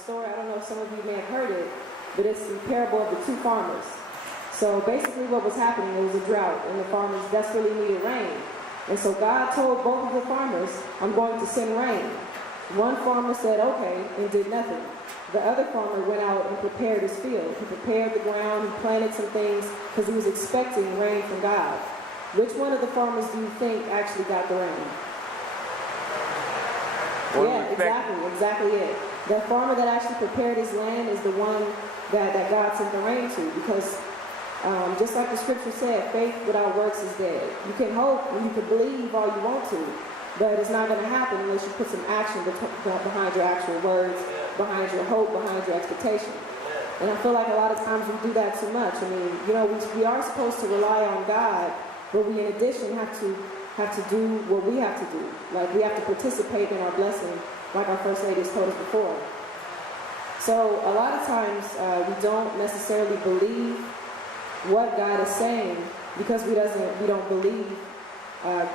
story. I don't know if some of you may have heard it, but it's the parable of the two farmers. So basically what was happening, it was a drought, and the farmers desperately needed rain. And so God told both of the farmers, I'm going to send rain. One farmer said, okay, and did nothing. The other farmer went out and prepared his field. He prepared the ground, he planted some things, because he was expecting rain from God. Which one of the farmers do you think actually got the rain? Yeah, exactly it. The farmer that actually prepared his land is the one that God sent the rain to, because just like the scripture said, faith without works is dead. You can hope and you can believe all you want to, but it's not going to happen unless you put some action behind your actual words, behind your hope, behind your expectation. And I feel like a lot of times we do that too much. I mean, you know, we are supposed to rely on God, but we in addition have to do what we have to do. Like, we have to participate in our blessing, like our First Lady has told us before. So a lot of times we don't necessarily believe what God is saying because we don't believe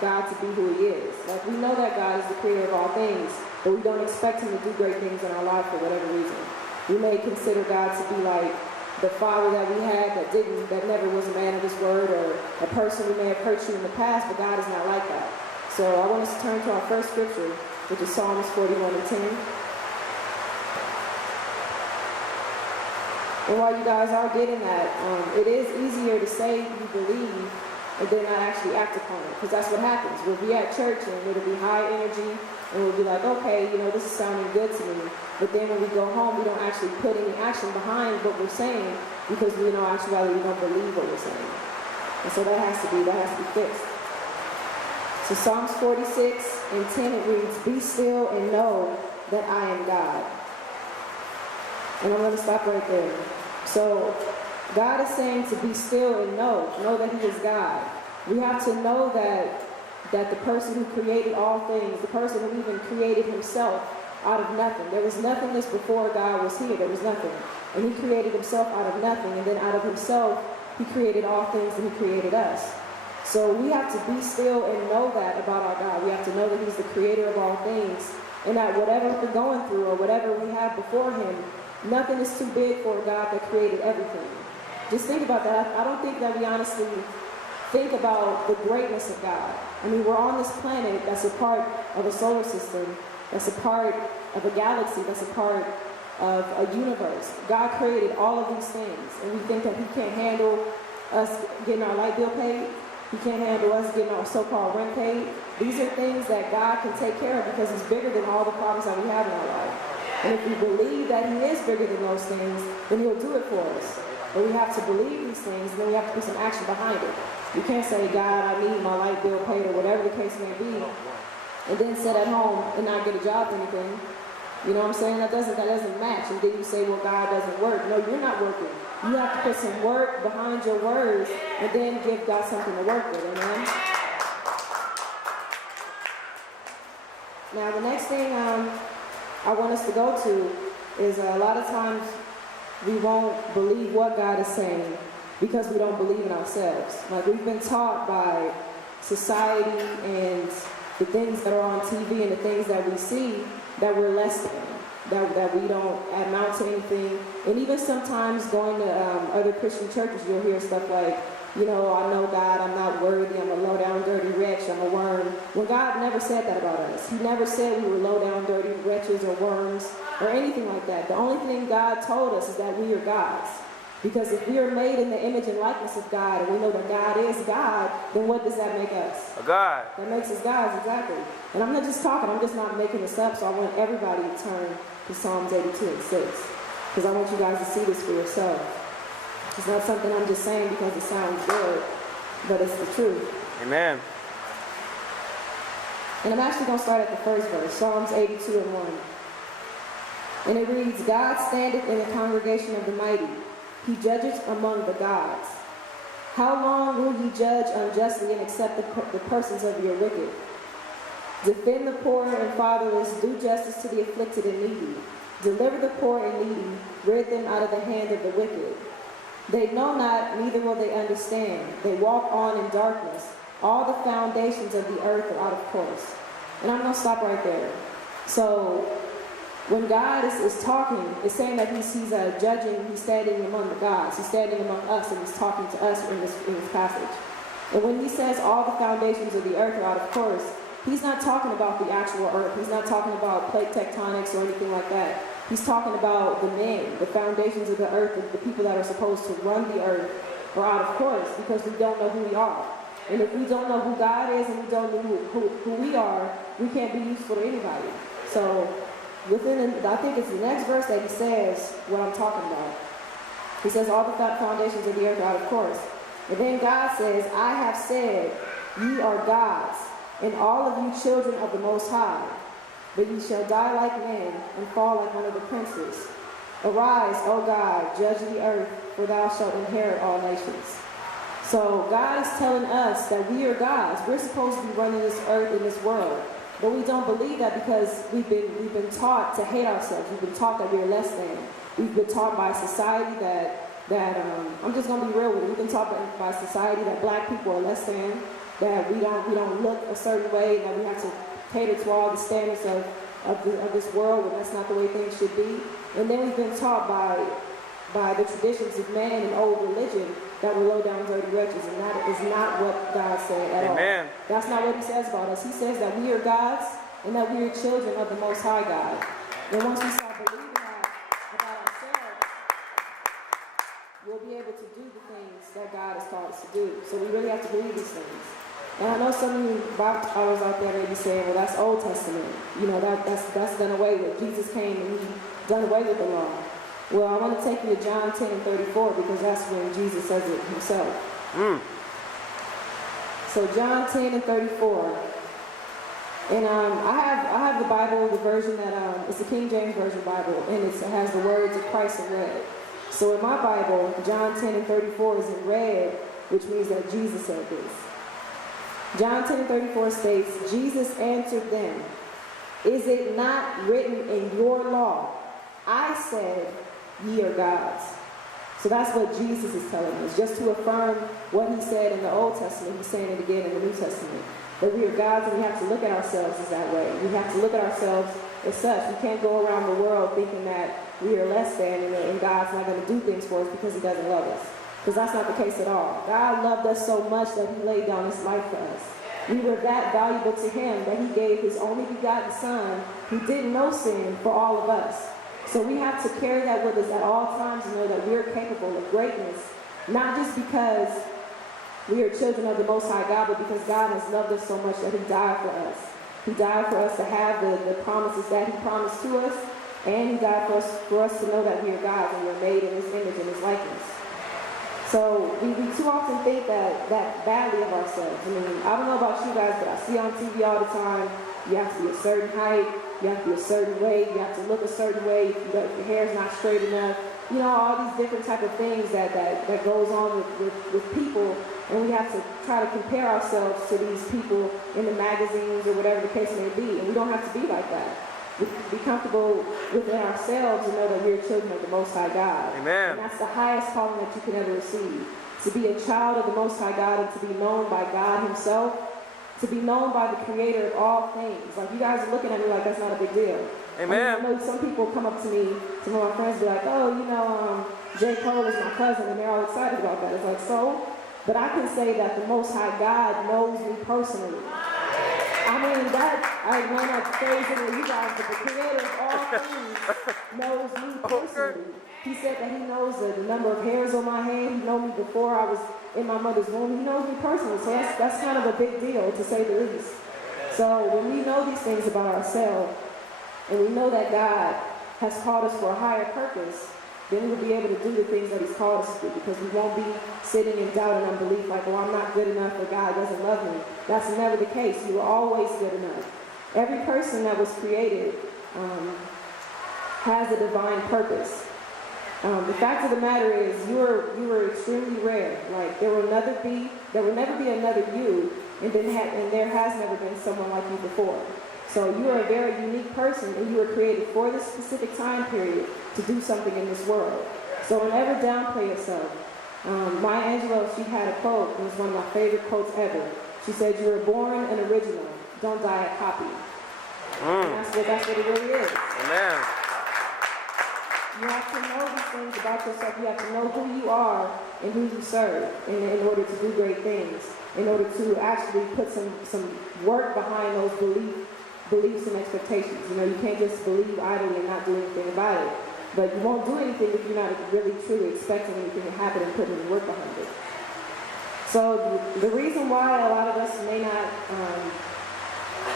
God to be who he is. Like, we know that God is the creator of all things, but we don't expect him to do great things in our life for whatever reason. We may consider God to be like the father that we had that never was a man of his word, or a person who may have hurt you in the past, but God is not like that. So I want us to turn to our first scripture, which is Psalms 41:10. And while you guys are getting that, it is easier to say you believe and then not actually act upon it, because that's what happens. We'll be at church and it'll be high energy, and we'll be like, okay, you know, this is sounding good to me. But then when we go home, we don't actually put any action behind what we're saying, because we know actually we don't believe what we're saying. And so that has to be fixed. So Psalms 46:10, it reads, "Be still and know that I am God." And I'm going to stop right there. So God is saying to be still and know that he is God. We have to know that the person who created all things, the person who even created himself out of nothing. There was nothingness before God was here. There was nothing. And he created himself out of nothing. And then out of himself, he created all things, and he created us. So we have to be still and know that about our God. We have to know that he's the creator of all things, and that whatever we're going through or whatever we have before him, nothing is too big for a God that created everything. Just think about that. I don't think that we honestly think about the greatness of God. I mean, we're on this planet that's a part of a solar system, that's a part of a galaxy, that's a part of a universe. God created all of these things, and we think that he can't handle us getting our light bill paid. He can't handle us getting our so-called rent paid. These are things that God can take care of because he's bigger than all the problems that we have in our life. And if we believe that he is bigger than those things, then he'll do it for us. But we have to believe these things, and then we have to put some action behind it. You can't say, God, I need my light bill paid, or whatever the case may be, and then sit at home and not get a job or anything. You know what I'm saying? That doesn't match. And then you say, well, God doesn't work. No, you're not working. You have to put some work behind your words and then give God something to work with. Amen? Now, the next thing I want us to go to is a lot of times we won't believe what God is saying because we don't believe in ourselves. Like, we've been taught by society and the things that are on TV and the things that we see that we're less than, that we don't amount to anything. And even sometimes going to other Christian churches, you'll hear stuff like, you know, I know God, I'm not worthy, I'm a low down dirty wretch, I'm a worm. Well, God never said that about us. He never said we were low down dirty wretches or worms or anything like that. The only thing God told us is that we are God's. Because if we are made in the image and likeness of God, and we know that God is God, then what does that make us? A God. That makes us gods, exactly. And I'm not just talking, I'm just not making this up, so I want everybody to turn to Psalms 82:6. Because I want you guys to see this for yourself. It's not something I'm just saying because it sounds good, but it's the truth. Amen. And I'm actually going to start at the first verse, Psalms 82:1. And it reads, God standeth in the congregation of the mighty. He judges among the gods. How long will ye judge unjustly and accept the persons of your wicked? Defend the poor and fatherless, do justice to the afflicted and needy. Deliver the poor and needy, rid them out of the hand of the wicked. They know not, neither will they understand. They walk on in darkness. All the foundations of the earth are out of course. And I'm going to stop right there. So when God is talking, it's saying that he's judging, he's standing among the gods, he's standing among us, and he's talking to us in this passage. And when he says all the foundations of the earth are out of course, he's not talking about the actual earth. He's not talking about plate tectonics or anything like that. He's talking about the men, the foundations of the earth, the people that are supposed to run the earth are out of course because we don't know who we are. And if we don't know who God is and we don't know who we are, we can't be useful to anybody. So I think it's the next verse that he says what I'm talking about. He says all the foundations of the earth are out of course. And then God says, I have said, ye are gods, and all of you children of the Most High. But ye shall die like men, and fall like one of the princes. Arise, O God, judge the earth, for thou shalt inherit all nations. So God is telling us that we are gods. We're supposed to be running this earth and this world. But we don't believe that because we've been taught to hate ourselves. We've been taught that we're less than. We've been taught by society that I'm just gonna be real with it. We've been taught by society that black people are less than, that we don't look a certain way, that we have to cater to all the standards of this world, when that's not the way things should be. And then we've been taught by the traditions of man and old religion that we're low down dirty wretches, and that is not what God said at all. That's not what he says about us. He says that we are gods and that we are children of the Most High God. And once we start believing that about ourselves, we'll be able to do the things that God has called us to do. So we really have to believe these things. And I know some of you Bible scholars out there may be saying, well, that's Old Testament. You know, that's done away with. Jesus came and he done away with the law. Well, I want to take you to John 10:34 because that's when Jesus says it himself. So John 10:34. And I have the Bible, the version that it's the King James Version Bible, and it has the words of Christ in red. So in my Bible, John 10:34 is in red, which means that Jesus said this. John 10:34 states, Jesus answered them, is it not written in your law, I said, ye are gods. So that's what Jesus is telling us. Just to affirm what he said in the Old Testament, he's saying it again in the New Testament. That we are gods and we have to look at ourselves as that way. We have to look at ourselves as such. We can't go around the world thinking that we are less than and God's not going to do things for us because he doesn't love us. Because that's not the case at all. God loved us so much that he laid down his life for us. We were that valuable to him that he gave his only begotten son who didn't know sin for all of us. So we have to carry that with us at all times and know that we're capable of greatness, not just because we are children of the Most High God, but because God has loved us so much that he died for us. He died for us to have the promises that he promised to us, and he died for us to know that we are gods and we're made in his image and his likeness. So we too often think that badly of ourselves. I mean, I don't know about you guys, but I see on TV all the time, you have to be a certain height, you have to be a certain way, you have to look a certain way, if your hair's not straight enough, you know, all these different type of things that goes on with people, and we have to try to compare ourselves to these people in the magazines or whatever the case may be, and we don't have to be like that. We be comfortable within ourselves and know that we're children of the Most High God. Amen. And that's the highest calling that you can ever receive. To be a child of the Most High God and to be known by God himself, to be known by the creator of all things. Like, you guys are looking at me like that's not a big deal. Amen. I know some people come up to me, some of my friends be like, oh, you know, J. Cole is my cousin, and they're all excited about that. It's like, so? But I can say that the Most High God knows me personally. I mean, I went up crazy with you guys, but the creator of all things knows me personally. He said that he knows the number of hairs on my head. He knew me before I was in my mother's womb. He knows me personally, so that's kind of a big deal, to say the least. So when we know these things about ourselves, and we know that God has called us for a higher purpose, then we'll be able to do the things that he's called us to do, because we won't be sitting in doubt and unbelief like, oh, I'm not good enough, or God doesn't love me. That's never the case. You are always good enough. Every person that was created has a divine purpose. The fact of the matter is, you were extremely rare. Like, there will never be another you, and there has never been someone like you before. So you are a very unique person, and you were created for this specific time period to do something in this world. So don't ever downplay yourself. Maya Angelou, she had a quote, it was one of my favorite quotes ever. She said, you were born an original, don't die a copy. And that's what it really is. Amen. You have to know these things about yourself. You have to know who you are and who you serve in order to do great things, in order to actually put some work behind those beliefs and expectations. You know, you can't just believe idly and not do anything about it. But you won't do anything if you're not really truly expecting anything to happen and putting any work behind it. So the reason why a lot of us may not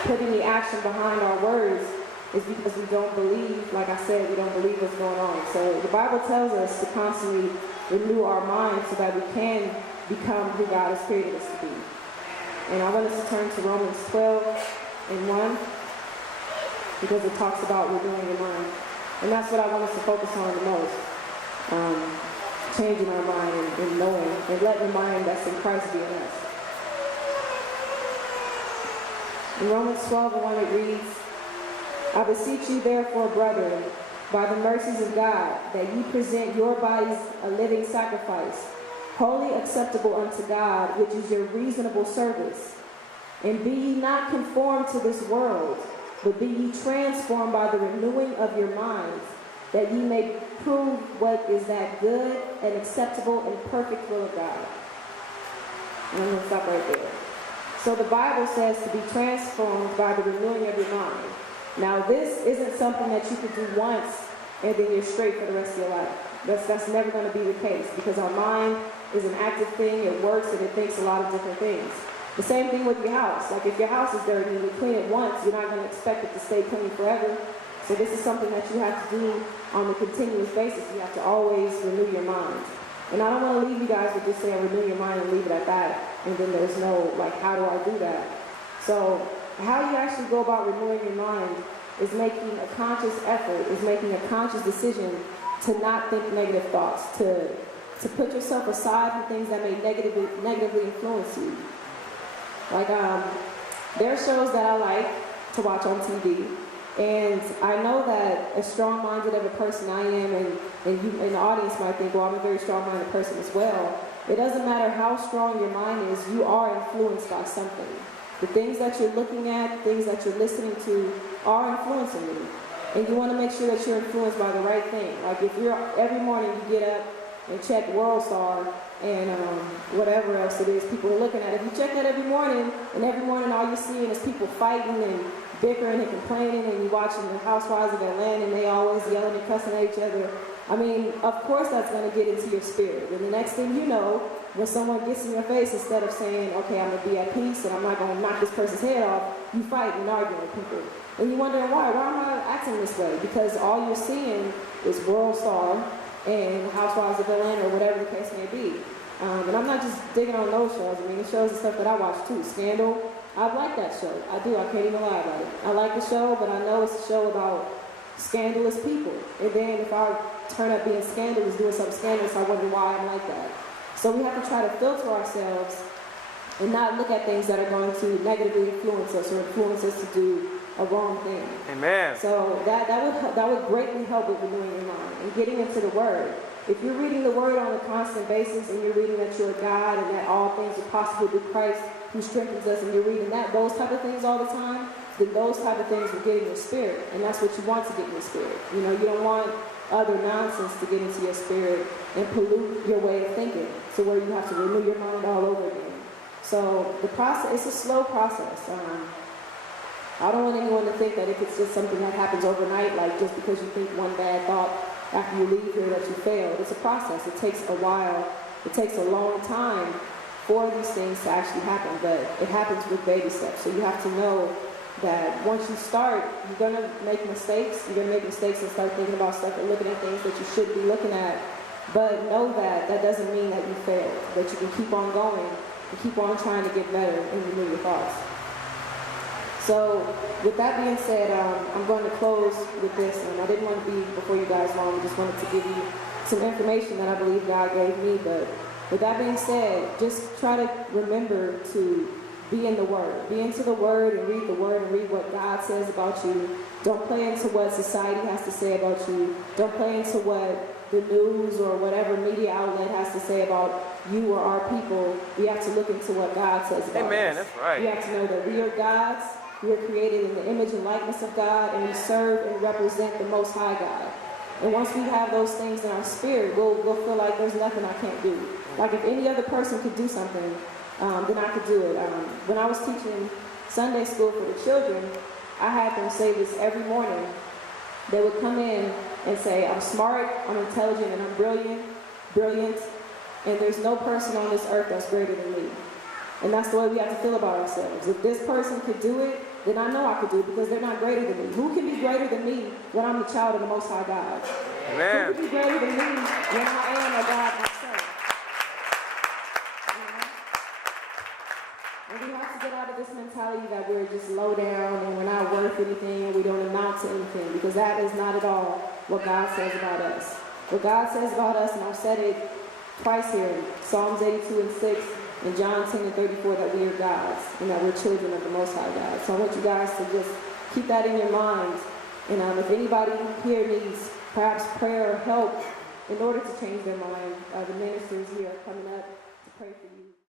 put any action behind our words is because we don't believe, like I said, we don't believe what's going on. So the Bible tells us to constantly renew our minds so that we can become who God has created us to be. And I want us to turn to Romans 12:1 because it talks about renewing your mind. And that's what I want us to focus on the most. Changing our mind and knowing and letting the mind that's in Christ be in us. In Romans 12:1 it reads, I beseech you therefore, brethren, by the mercies of God, that ye present your bodies a living sacrifice, wholly acceptable unto God, which is your reasonable service. And be ye not conformed to this world, but be ye transformed by the renewing of your minds, that ye may prove what is that good and acceptable and perfect will of God. And I'm going to stop right there. So the Bible says to be transformed by the renewing of your mind. Now this isn't something that you can do once and then you're straight for the rest of your life. That's never going to be the case because our mind is an active thing, it works and it thinks a lot of different things. The same thing with your house. Like if your house is dirty and you clean it once, you're not going to expect it to stay clean forever. So this is something that you have to do on a continuous basis. You have to always renew your mind. And I don't want to leave you guys with just saying renew your mind and leave it at that. And then there's no, like, how do I do that? So how you actually go about renewing your mind is making a conscious effort, is making a conscious decision to not think negative thoughts, to put yourself aside from things that may negatively influence you. Like, there are shows that I like to watch on TV. And I know that as strong-minded of a person I am, and you in the audience might think, well, I'm a very strong-minded person as well. It doesn't matter how strong your mind is, you are influenced by something. The things that you're looking at, things that you're listening to are influencing you. And you want to make sure that you're influenced by the right thing. Like if you're, every morning you get up and check WorldStar and whatever else it is people are looking at. If you check that every morning, and every morning all you're seeing is people fighting and bickering and complaining, and you're watching the Housewives of Atlanta and they always yelling and cussing at each other, I mean, of course that's going to get into your spirit. And the next thing you know, when someone gets in your face, instead of saying, okay, I'm going to be at peace and I'm not going to knock this person's head off, you fight and argue with people. And you're wondering why? Why am I acting this way? Because all you're seeing is WorldStar and Housewives of Atlanta or whatever the case may be. And I'm not just digging on those shows. I mean, it shows the stuff that I watch too. Scandal, I like that show. I do. I can't even lie about it. I like the show, but I know it's a show about scandalous people. And then if I turn up being scandalous, doing something scandalous, I wonder why I'm like that. So we have to try to filter ourselves and not look at things that are going to negatively influence us or influence us to do a wrong thing. Amen. So that would greatly help with renewing your mind and getting into the Word. If you're reading the Word on a constant basis and you're reading that you're a God and that all things are possible through Christ who strengthens us, and you're reading those type of things all the time, then those type of things will get in your spirit. And that's what you want to get in your spirit. You know, you don't want other nonsense to get into your spirit and pollute your way of thinking, so where you have to renew your mind all over again. So the process, it's a slow process. I don't want anyone to think that if it's just something that happens overnight, like just because you think one bad thought after you leave here that you failed. It's a process. It takes a while. It takes a long time for these things to actually happen, but it happens with baby steps. So you have to know that once you start, you're going to make mistakes. You're going to make mistakes and start thinking about stuff and looking at things that you should be looking at. But know that that doesn't mean that you failed, that you can keep on going and keep on trying to get better and renew your thoughts. So with that being said, I'm going to close with this, and I didn't want to be before you guys long. I just wanted to give you some information that I believe God gave me. But with that being said, just try to remember to be in the Word. Be into the Word and read the Word and read what God says about you. Don't play into what society has to say about you. Don't play into what the news or whatever media outlet has to say about you or our people. You have to look into what God says about us. Amen, that's right. You have to know that we are God's. We are created in the image and likeness of God, and we serve and represent the Most High God. And once we have those things in our spirit, we'll feel like there's nothing I can't do. Like if any other person could do something, then I could do it. When I was teaching Sunday school for the children, I had them say this every morning. They would come in and say, I'm smart, I'm intelligent, and I'm brilliant, and there's no person on this earth that's greater than me. And that's the way we have to feel about ourselves. If this person could do it, then I know I could do it because they're not greater than me. Who can be greater than me when I'm the child of the Most High God? Amen. Who can be greater than me when I am a God myself? You know? And we have to get out of this mentality that we're just low down and we're not worth anything and we don't amount to anything, because that is not at all what God says about us. What God says about us, and I've said it twice here, Psalms 82 and 6, and John 10 and 34, that we are God's and that we're children of the Most High God. So I want you guys to just keep that in your minds. And if anybody here needs perhaps prayer or help in order to change their mind, the ministers here are coming up to pray for you.